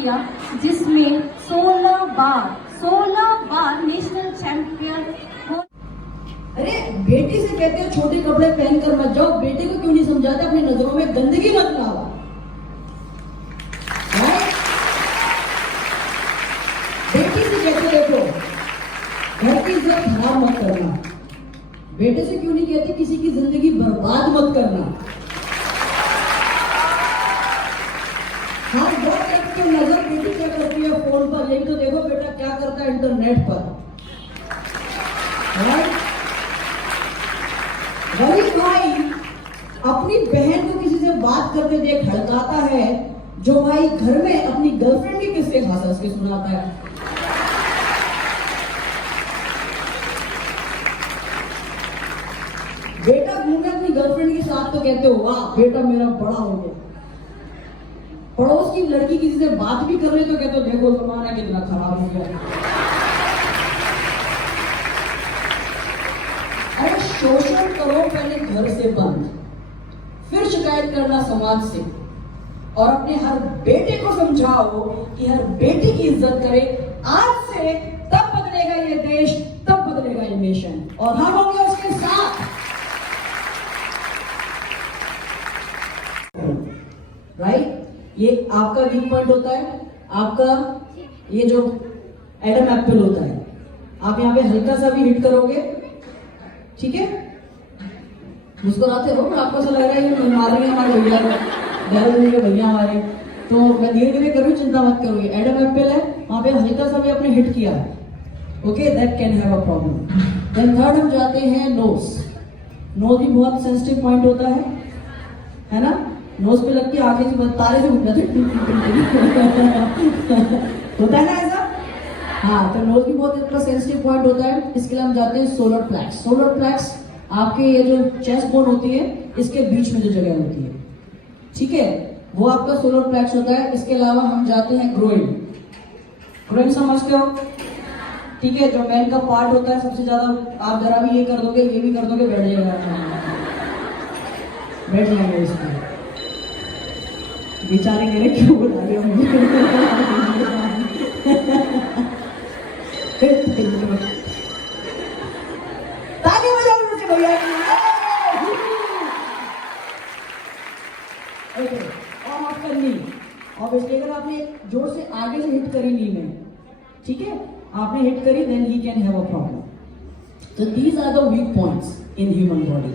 किया, जिसमें 16 बार national champion हो। अरे बेटी से कहते हो छोटे कपड़े पहनकर मत जाओ, बेटे को क्यों नहीं समझाते अपनी नजरों में गंदगी मत लाओ। बेटी से कहते देखो घर की इज्जत खराब मत करना, बेटे से क्यों नहीं कहते किसी की जिंदगी बर्बाद मत करना। हाँ बहुत एक नजर बेटी क्या करती है फोन पर, यही तो देखो बेटा क्या करता है इंटरनेट पर। वही भाई अपनी बहन को किसी से बात करते देख हड़काता है, जो भाई घर में अपनी गर्लफ्रेंड के किस्से हंस के सुनाता है। बेटा घूमे अपनी गर्लफ्रेंड के साथ तो कहते हो वाह बेटा मेरा बड़ा हो गया। पड़ोस की लड़की किसी से बात भी कर रही तो कहते हो देखो जमाना कितना खराब हो गया। अरे शोषण करो पहले घर से बंद, फिर शिकायत करना समाज से, और अपने हर बेटे को समझाओ कि हर बेटी की इज्जत करे। आज से तब बदलेगा ये देश, तब बदलेगा ये नेशन, और हम होंगे उसके साथ। राइट ये आपका वीक पॉइंट होता है, आपका ये जो एडम एप्पल होता है, आप यहाँ पे हल्का सा भी हिट करोगे, ठीक है, मुस्कुराते रहो। आपको ऐसा लग रहा है कि मार रहे हैं हमारे भैया को, भैया हमारे, तो मैं धीरे धीरे करूँ, चिंता मत करोगे। एडम एप्पल है, वहां पे हल्का सा भी आपने हिट किया है, okay, that can have a problem. Then third हम जाते हैं नोज। नोज भी बहुत सेंसिटिव पॉइंट होता है ना। नोज पे लगती है आगे से तारे से उठना होता है ना ऐसा। हाँ तो नोज भी बहुत इतना सेंसिटिव पॉइंट होता है। इसके लिए हम जाते हैं सोलर प्लेक्स। सोलर प्लेक्स आपके ये जो चेस्ट बोन होती है इसके बीच में जो जगह होती है, ठीक है, वो आपका सोलर प्लेक्स होता है। इसके अलावा हम जाते हैं ग्रोइन। ग्रोइन समझते हो, ठीक है, जो मैन का पार्ट होता है सबसे ज्यादा। आप जरा भी ये कर दोगे, ये भी कर दोगे, बैठ जाएगा इसमें। बेचारे मेरे क्यों बुला रहे हो मुझे। ताली बजाओ मुझे भैया। ओके, और आपका नी, ऑब्वियसली अगर आपने जोर से आगे से हिट करी नी में, ठीक है, आपने हिट करी, then he can have a problem. तो these are the weak points in human body.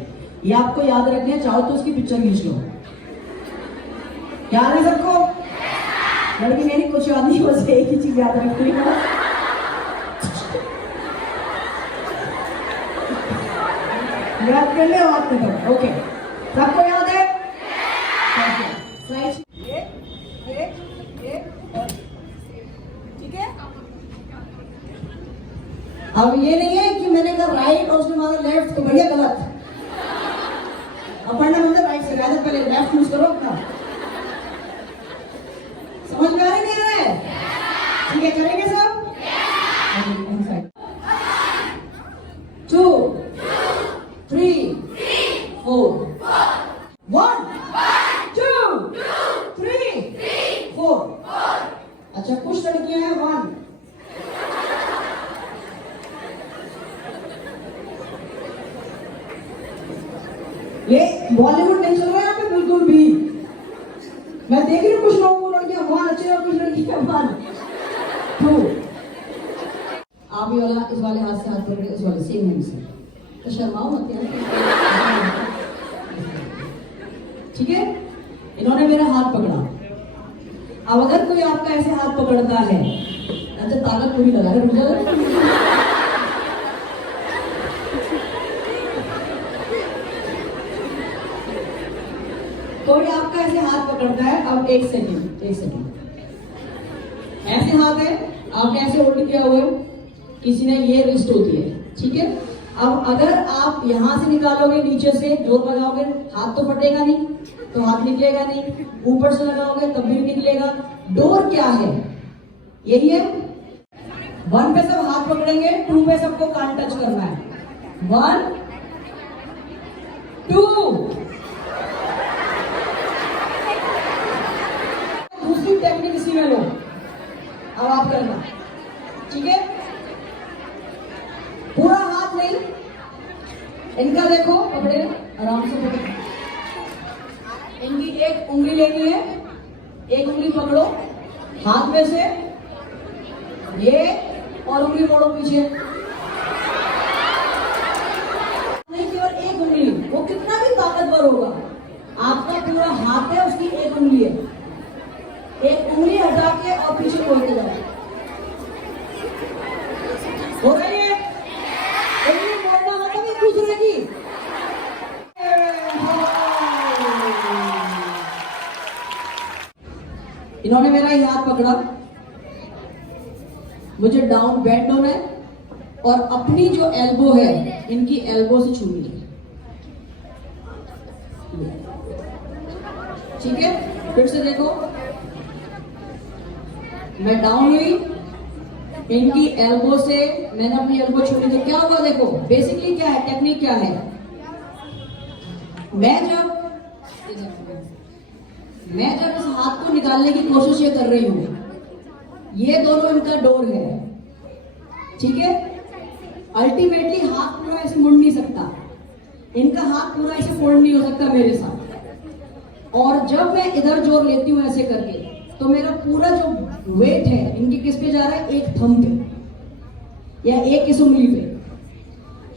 ये आपको याद रखने हैं, चाहो तो उसकी पिक्चर खींच लो। याद है सबको? लड़की नहीं, कुछ याद नहीं, बस एक ही चीज याद रखनी है। याद कर ले, बात खत्म। ओके, सबको याद है? ठीक है। अब ये नहीं है कि मैंने कहा राइट और उसने मारा लेफ्ट तो बढ़िया, गलत। अब पढ़ना मतलब राइट से, पहले लेफ्ट यूज करो अपना। समझ में आ रही नहीं रहा है? ठीक है, करेंगे सब? 2 3 4 1 2 3 4। अच्छा कुछ लड़कियां हैं 1। ये बॉलीवुड नहीं चल रहा है यहाँ पे बिल्कुल भी। मैं देख रही हूँ कुछ लोगों को लड़कियां 1 अच्छे और कुछ लड़कियां 1 2। आप ये वाला इस वाले हाथ से हाथ पकड़, इस वाले सेम हैंड से, तो शर्माओ मत यार। ठीक है, इन्होंने मेरा हाथ पकड़ा। अब अगर कोई आपका ऐसे हाथ पकड़ता है, अच्छा ताकत पूरी लगा रहे, कोई आपका ऐसे हाथ पकड़ता है। अब एक सेकंड ऐसे हाथ है, आपने ऐसे होल्ड किया हुआ है, किसी ने ये रिस्ट होती है, ठीक है। अब अगर आप यहां से निकालोगे, नीचे से जोर लगाओगे, हाथ तो फटेगा नहीं, तो हाथ निकलेगा नहीं। ऊपर से लगाओगे तब भी निकलेगा। डोर क्या है? यही है। 1 पे सब हाथ पकड़ेंगे, 2 पे सबको कान टच करना है। 1 2। दूसरी टेक्निक इसी में लो, इनकी एक उंगली लेनी है, एक उंगली पकड़ो हाथ में से, ये, और उंगली मोड़ो पीछे। नहीं, केवल एक उंगली, वो कितना भी ताकतवर होगा, आपका पूरा हाथ है, उसकी एक उंगली है, एक उंगली हटा के और पीछे मोड़ते जाओ। हो गई है? उंगली मोड़ना मतलब एक दूसरे की। इन्होंने मेरा ही हाथ पकड़ा, मुझे डाउन बेंड होना है और अपनी जो एल्बो है इनकी एल्बो से छूनी है, ठीक है? फिर से देखो, मैं डाउन हुई, इनकी एल्बो से मैंने अपनी एल्बो छूनी, तो क्या हुआ? देखो बेसिकली क्या है, टेक्निक क्या है, मैं जब इस हाथ को निकालने की कोशिश ये कर रही हूं, ये दोनों इनका डोर है, ठीक है? अल्टीमेटली हाथ पूरा ऐसे मुड़ नहीं सकता, इनका हाथ पूरा ऐसे फोल्ड नहीं हो सकता मेरे साथ, और जब मैं इधर जोर लेती हूं ऐसे करके, तो मेरा पूरा जो वेट है इनके किस पे जा रहा है? एक थंब पे या एक इस उंगली पे।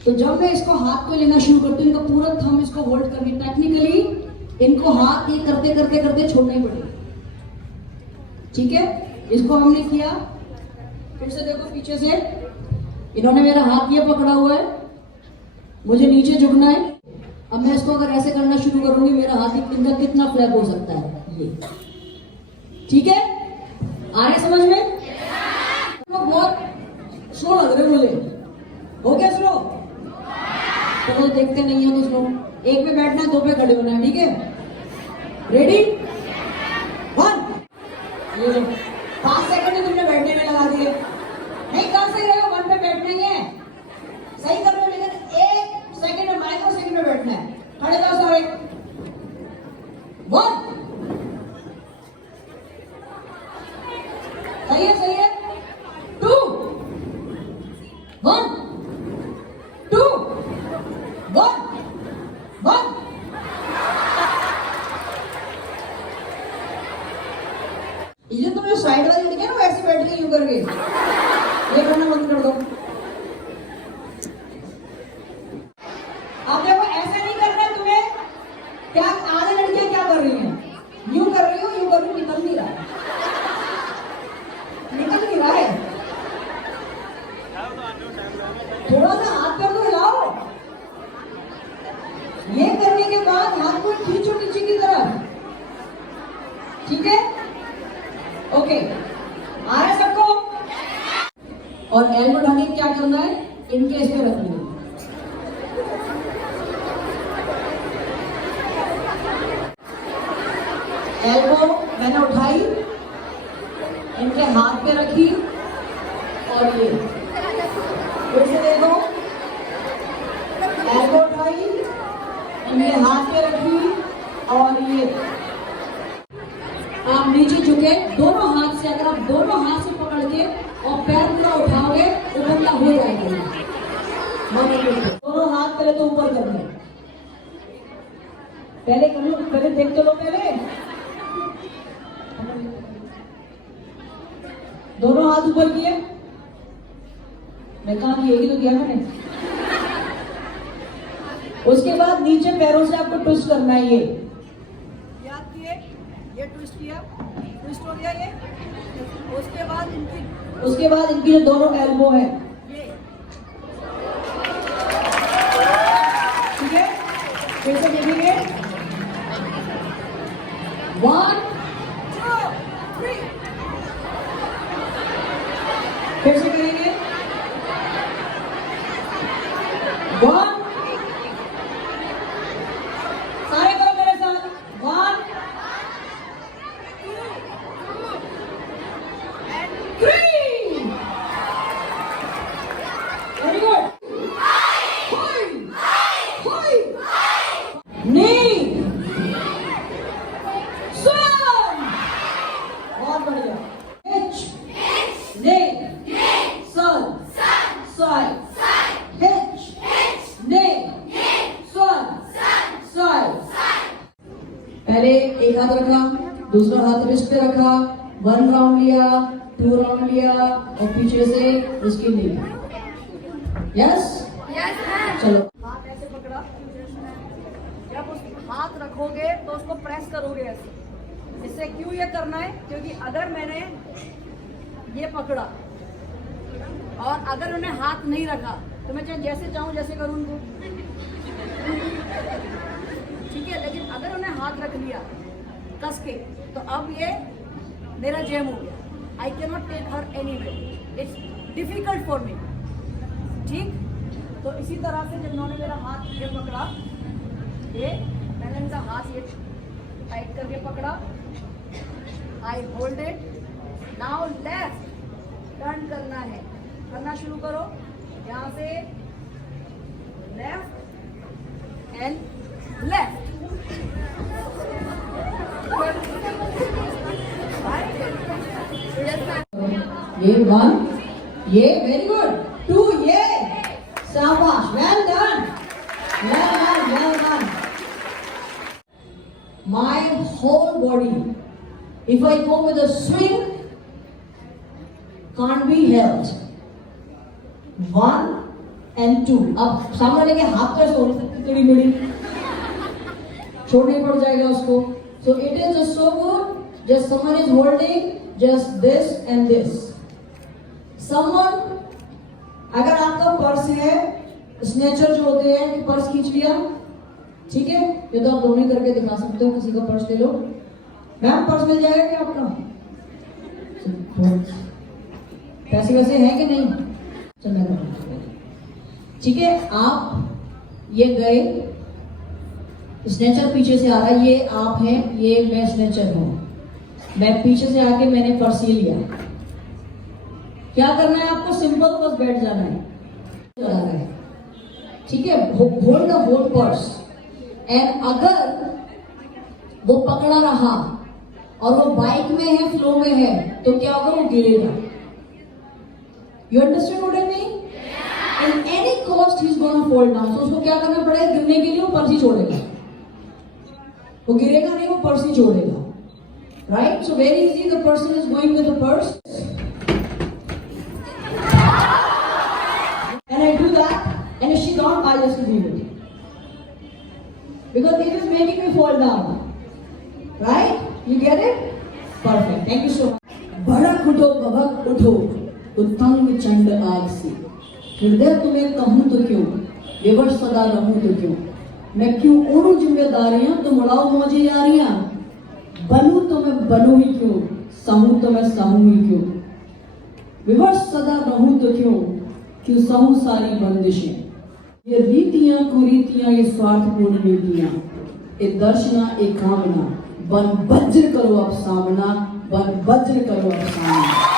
तो जब मैं इसको हाथ को लेना शुरू करती हूँ, इनका पूरा थंब इसको होल्ड करके, टेक्निकली इनको हाथ ये करते करते करते छोड़ना ही पड़ेगा, ठीक है? इसको हमने किया। फिर से देखो पीछे से, इन्होंने मेरा हाथ ये पकड़ा हुआ है, मुझे नीचे झुकना है। अब मैं इसको अगर ऐसे करना शुरू करूंगी, मेरा हाथ इनका कितना फ्लैप हो सकता है, ये, ठीक है? आ रहे समझ में? तो बहुत स्लो लग रहे मुझे, हो गया स्लो? चलो देखते नहीं है तो स्लो, एक पे बैठना है, दो पे खड़े होना है, ठीक है? रेडी? 1। ये लो, 5 सेकंड तुमने बैठने में लगा दिए, नहीं कर सही रहे हो, 1 पे बैठना ही है, सही कर रहे हो, लेकिन 1 सेकंड में, माइक्रो सेकंड में बैठना है। खड़े जाओ सारे। 1, सही है, सही है। 2, 1, 2, 1, 1। ये तुम जो साइड वाली लड़की है ना, वैसे बैठ के यूं करके ये करना बंद कर दो। अब देखो, ऐसा नहीं करना है तुम्हें। क्या आधे लड़कियां क्या कर रही हैं? यूं कर रही हो, यूं कर रही हो, निकल नहीं रहा है, निकल नहीं रहा है। थोड़ा सा हाथ पैर तो हिलाओ। ये करने के बाद हाथ को खींचो नीचे की तरफ, ठीक है? ओके, आ रहा है सबको? और एल्बो ढके क्या करना है? इनके इस पे रखनी है, एल्बो मैंने उठाई, इनके हाथ पे रखी, और ये फिर से देखो, एल्बो उठाई, इनके हाथ पे रखी, और ये आप नीचे झुके, दोनों हाथ से, अगर आप दोनों हाथ से पकड़ के और पैर पूरा उठाओगे तो बंदा हो जाएगा। दोनों हाथ पहले तो ऊपर करने, पहले कर लो, पहले देख तो लो, पहले दोनों हाथ ऊपर किए। मैं कहा कि यही तो किया मैंने। उसके बाद नीचे पैरों से आपको ट्विस्ट करना है, ये याद किए, ये ट्विस्ट किया, ट्विस्ट हो गया ये। उसके बाद इनकी जो दोनों एल्बो है, ये, ठीक है? फिर से देखेंगे, 1, 2, 3, फिर से करेंगे, 1, सारे करो मेरे साथ, 1, 2, 3, वेरी गुड। नी, स्विच। पहले एक हाथ रखा, दूसरा हाथ रिस्ट पे रखा, 1 राउंड लिया, 2 राउंड लिया और पीछे से उसकी ली। यस चलो। हाथ ऐसे पकड़ा, जब उस हाथ रखोगे तो उसको प्रेस करोगे ऐसे। इससे क्यों ये करना है? क्योंकि अगर मैंने ये पकड़ा और अगर उन्हें हाथ नहीं रखा तो मैं चाहे जैसे चाहूँ जैसे करूँ उनको, ठीक है। लेकिन अगर उन्हें हाथ रख लिया कस के तो अब ये मेरा जेम हो गया। I can not take her anyway, it's difficult for me. ठीक, तो इसी तरह से जब इन्होंने मेरा हाथ ये पकड़ा, ये मैंने इनका हाथ ये टाइट करके पकड़ा, I hold it, now left turn करना है। करना शुरू करो, यहाँ से लेफ्ट एंड लेफ्ट। ये 1, ये वेरी गुड, 2, ये शाबाश, well done, well done. My whole body, if I go with a swing, can't be held. 1 and 2. अब सामने लेके हाथ कैसे हो सकती टेढ़ी मेढ़ी, छोड़ने पड़ जाएगा उसको। So it is just so good. Just someone is holding just this and this. Someone, अगर आपका पर्स है, स्नेचर जो होते हैं कि पर्स खींच लिया, ठीक है, ये तो आप दोनों ही करके दिखा सकते हो। किसी का पर्स ले लो, मैम पर्स मिल जाएगा क्या आपका? पैसे वैसे हैं कि नहीं? चल, ठीक है। आप ये गए, स्नेचर पीछे से आ रहा है, ये आप हैं, ये मैं स्नेचर हूं। मैं पीछे से आके मैंने पर्स ये लिया। क्या करना है आपको? सिंपल, बस बैठ जाना है, ठीक है। Hold the whole purse, and अगर वो पकड़ा रहा और वो बाइक में है, फ्लो में है, तो क्या होगा? वो गिरेगा। You understand what I mean? In any cost he is gonna fall down. तो उसको क्या करना पड़ेगा? गिरने के लिए वो पर्स ही छोड़ेगा, वो गिरेगा नहीं, वो पर्स ही छोड़ेगा, right? So very easy, the person is going with the purse and I do that, and if she don't, I just leave it because it is making me fall down, right? You get it? Perfect. Thank you so much. भड़क उठो भभक उठो उत्तंग चंड आग से, हृदय तुम्हें कहूं तो क्यों, विवश सदा रहूं तो क्यों, मैं क्यों ओढ़ूं जिम्मेदारियां, तुम उड़ाओ मौजे यारियां, बनूं तो मैं बनूं ही क्यों, सहूं तो मैं सहूं ही क्यों, विवश सदा रहूं तो क्यों सहूं सारी बंदिशें। ये रीतियां कुरीतियां, ये स्वार्थपूर्ण नीतियां, एक दर्शना एक कामना, बन वज्र करो अब सामना, बन वज्र करो अब सामना।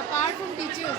Apart from teachers,